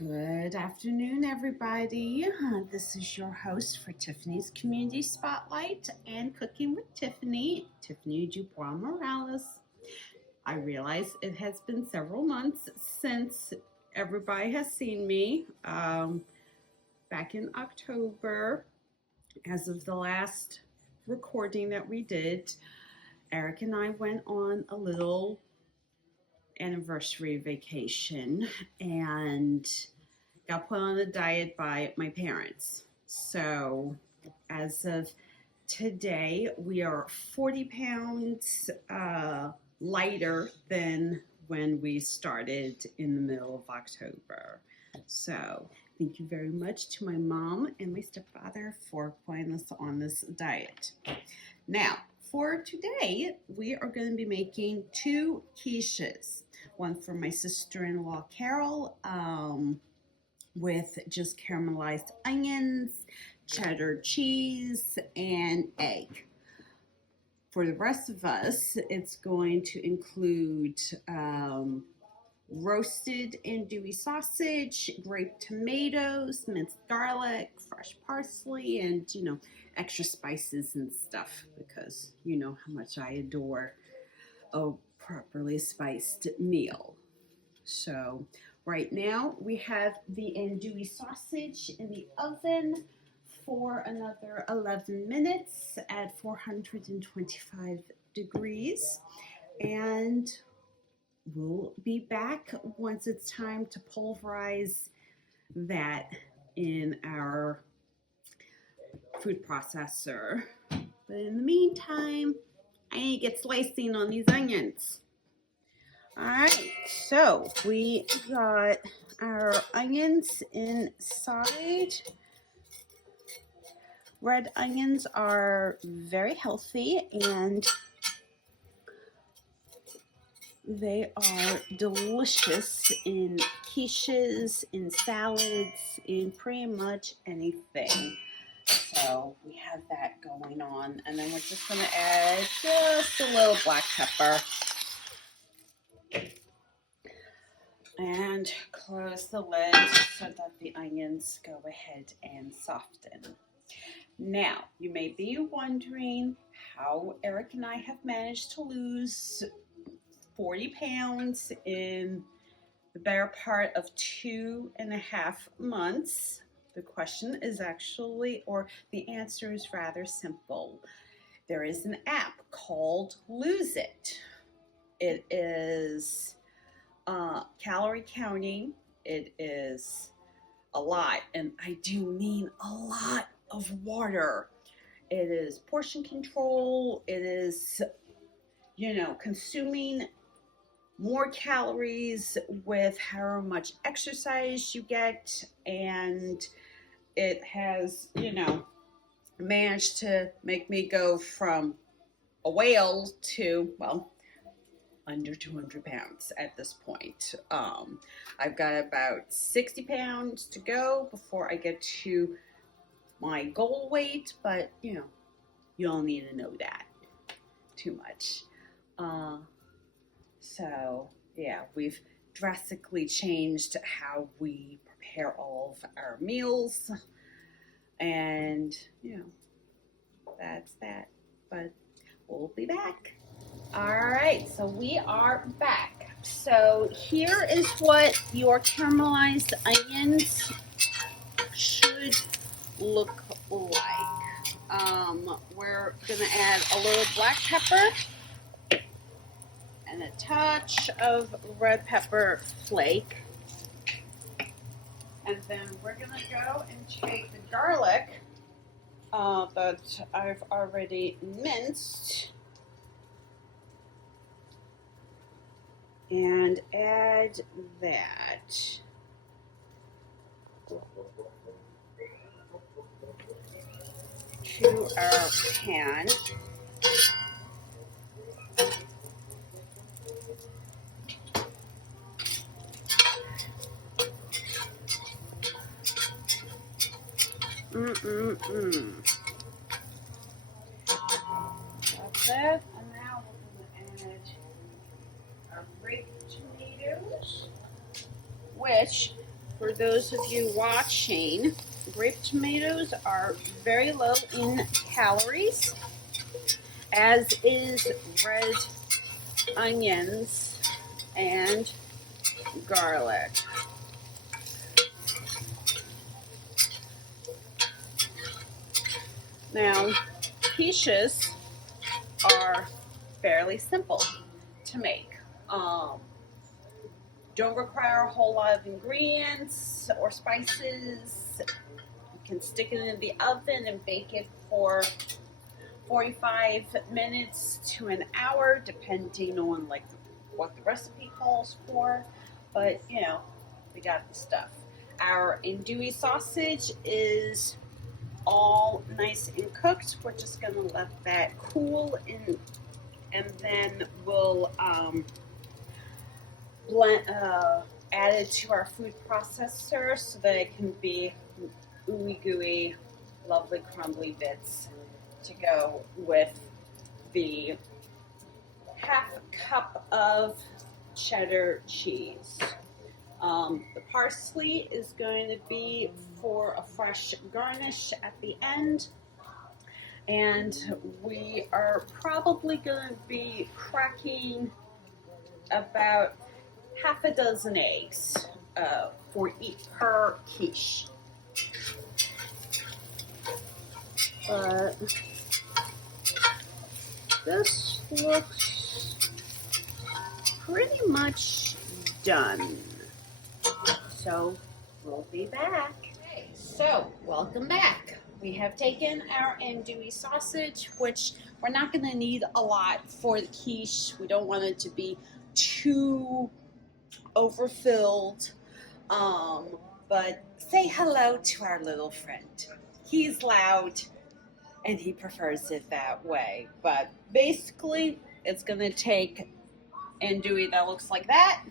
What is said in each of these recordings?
Good afternoon, everybody. This is your host for Tiffany's Community Spotlight and Cooking with Tiffany, Tiffany DuBois-Morales. I realize it has been several months since everybody has seen me. Back in October, as of the last recording that we did, Eric and I went on a little anniversary vacation and got put on a diet by my parents. So as of today, we are 40 pounds lighter than when we started in the middle of October. So thank you very much to my mom and my stepfather for putting us on this diet. Now, for today, we are going to be making two quiches. One for my sister-in-law, Carol, with just caramelized onions, cheddar cheese, and egg. For the rest of us, it's going to include roasted andouille sausage, grape tomatoes, minced garlic, fresh parsley, and, extra spices and stuff because you know how much I adore a properly spiced meal. So right now we have the andouille sausage in the oven for another 11 minutes at 425 degrees, and we'll be back once it's time to pulverize that in our food processor. But in the meantime, I need to get slicing on these onions. Alright, so we got our onions inside. Red onions are very healthy and they are delicious in quiches, in salads, in pretty much anything. So we have that going on. And then we're just going to add just a little black pepper. And close the lid so that the onions go ahead and soften. Now, you may be wondering how Eric and I have managed to lose 40 pounds in the better part of 2.5 months. The question is actually, or the answer is rather simple. There is an app called Lose It. It is calorie counting. It is a lot, and I do mean a lot of water. It is portion control. It is, consuming more calories with how much exercise you get, and it has, managed to make me go from a whale to, under 200 pounds at this point. I've got about 60 pounds to go before I get to my goal weight, but, you don't need to know that too much. So, yeah, we've drastically changed how we prepare all of our meals, and, that's that, but we'll be back. All right, so we are back. So here is what your caramelized onions should look like. We're gonna add a little black pepper and a touch of red pepper flake. And then we're gonna go and take the garlic that I've already minced and add that. To our pan. That's it. And now we're going to add our grape tomatoes, which for those of you watching, grape tomatoes are very low in calories, as is red onions and garlic. Now, quiches are fairly simple to make. Don't require a whole lot of ingredients or spices. You can stick it in the oven and bake it for 45 minutes to an hour, depending on like what the recipe calls for. But you know, we got the stuff. Our andouille sausage is all nice and cooked. We're just gonna let that cool in, and then we'll add it to our food processor so that it can be ooey gooey, lovely crumbly bits to go with the half cup of cheddar cheese. The parsley is going to be for a fresh garnish at the end. And we are probably going to be cracking about half a dozen eggs per quiche. But this looks pretty much done. So we'll be back. Okay, so welcome back. We have taken our andouille sausage, which we're not going to need a lot for the quiche. We don't want it to be too overfilled. But say hello to our little friend. He's loud and he prefers it that way. But basically, it's going to take andouille that looks like that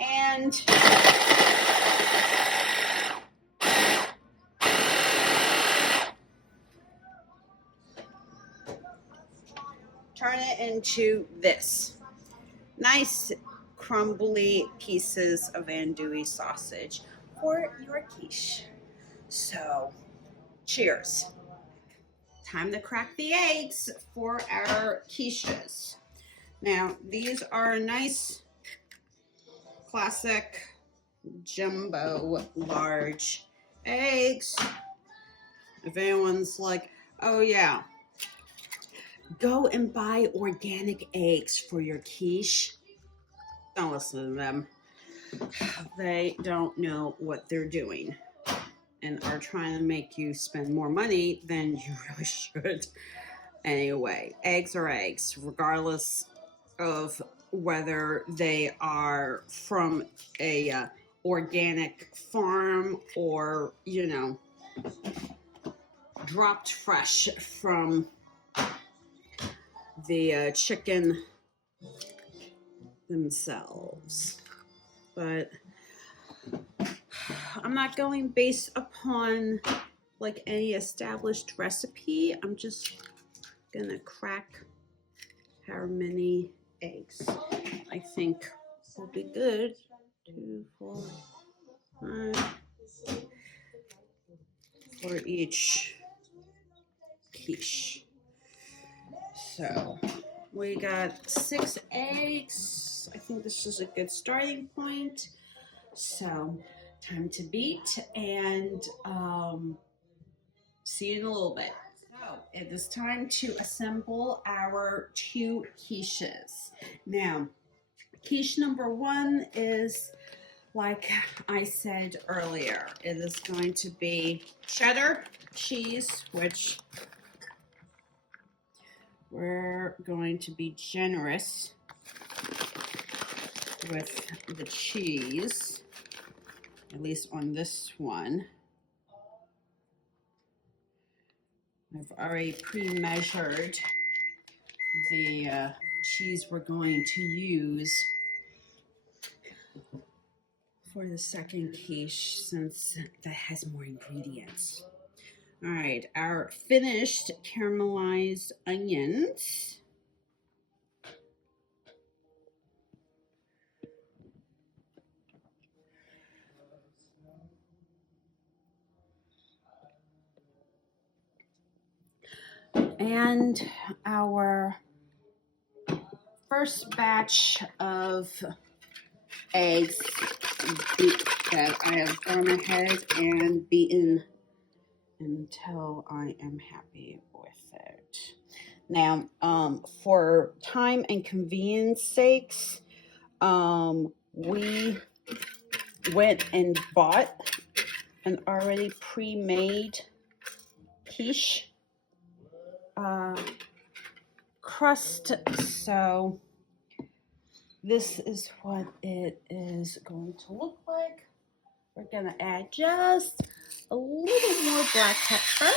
and turn it into this nice crumbly pieces of andouille sausage for your quiche. So, cheers. Time to crack the eggs for our quiches. Now, these are nice classic jumbo large eggs. If anyone's like, oh yeah, go and buy organic eggs for your quiche, don't listen to them. They don't know what they're doing and are trying to make you spend more money than you really should. Anyway, eggs are eggs, regardless of whether they are from a organic farm or, you know, dropped fresh from the chicken themselves. But I'm not going based upon like any established recipe. I'm just gonna crack how many eggs I think will be good. 2, 4, 5 for each quiche. So we got 6 eggs. I think this is a good starting point. So time to beat and see you in a little bit. So it is time to assemble our 2 quiches. Now, quiche number 1 is, like I said earlier, it is going to be cheddar cheese, which we're going to be generous with the cheese, at least on this one. I've already pre-measured the cheese we're going to use for the second quiche, since that has more ingredients. All right, our finished caramelized onions. And our first batch of eggs that I have gone ahead and beaten until I am happy with it. Now, for time and convenience sakes, we went and bought an already pre-made quiche crust. So this is what it is going to look like. We're going to add just a little more black pepper.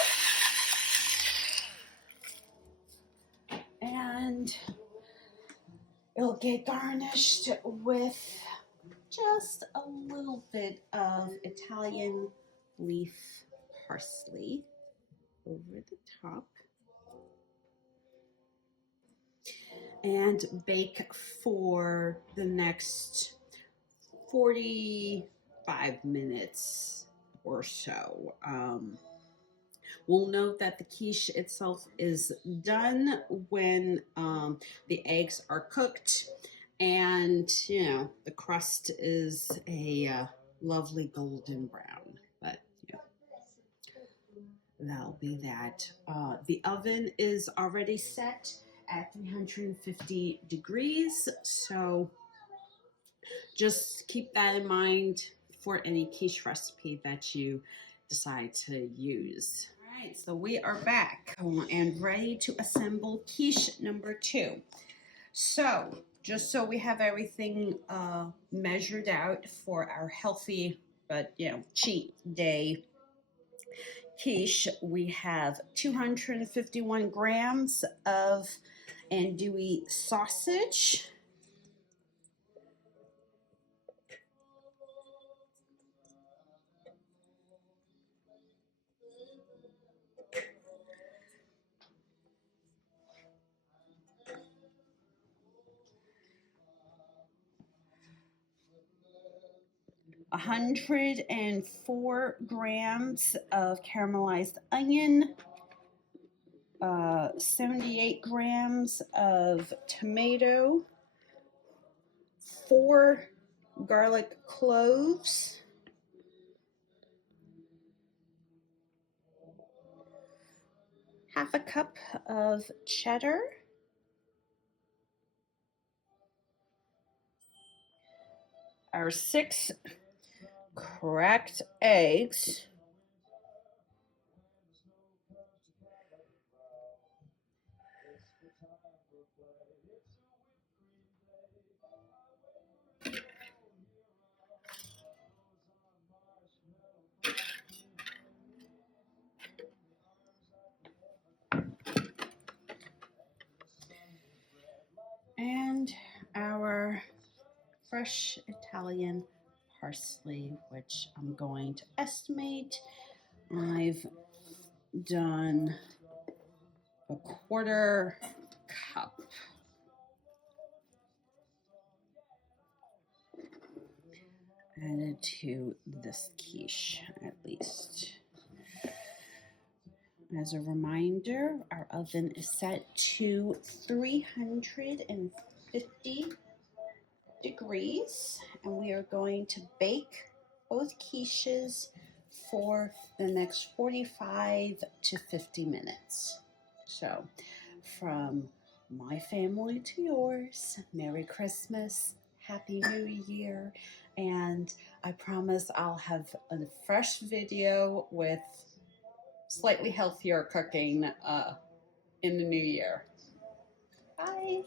And it'll get garnished with just a little bit of Italian leaf parsley over the top. And bake for the next 45 minutes or so. We'll note that the quiche itself is done when the eggs are cooked and, you know, the crust is a lovely golden brown. But, you know, that'll be that. The oven is already set at 350 degrees, so just keep that in mind for any quiche recipe that you decide to use. All right, so we are back and ready to assemble quiche number 2. So just so we have everything measured out for our healthy but, you know, cheat day quiche, we have 251 grams of andouille sausage, 104 grams of caramelized onion, 78 grams of tomato, 4 garlic cloves, half a cup of cheddar, our 6 cracked eggs, and our fresh Italian parsley, which I'm going to estimate I've done a 1/4 cup. Added to this quiche, at least. As a reminder, our oven is set to 350 degrees, and we are going to bake both quiches for the next 45 to 50 minutes. So, from my family to yours, Merry Christmas, Happy New Year, and I promise I'll have a fresh video with slightly healthier cooking in the new year. Bye.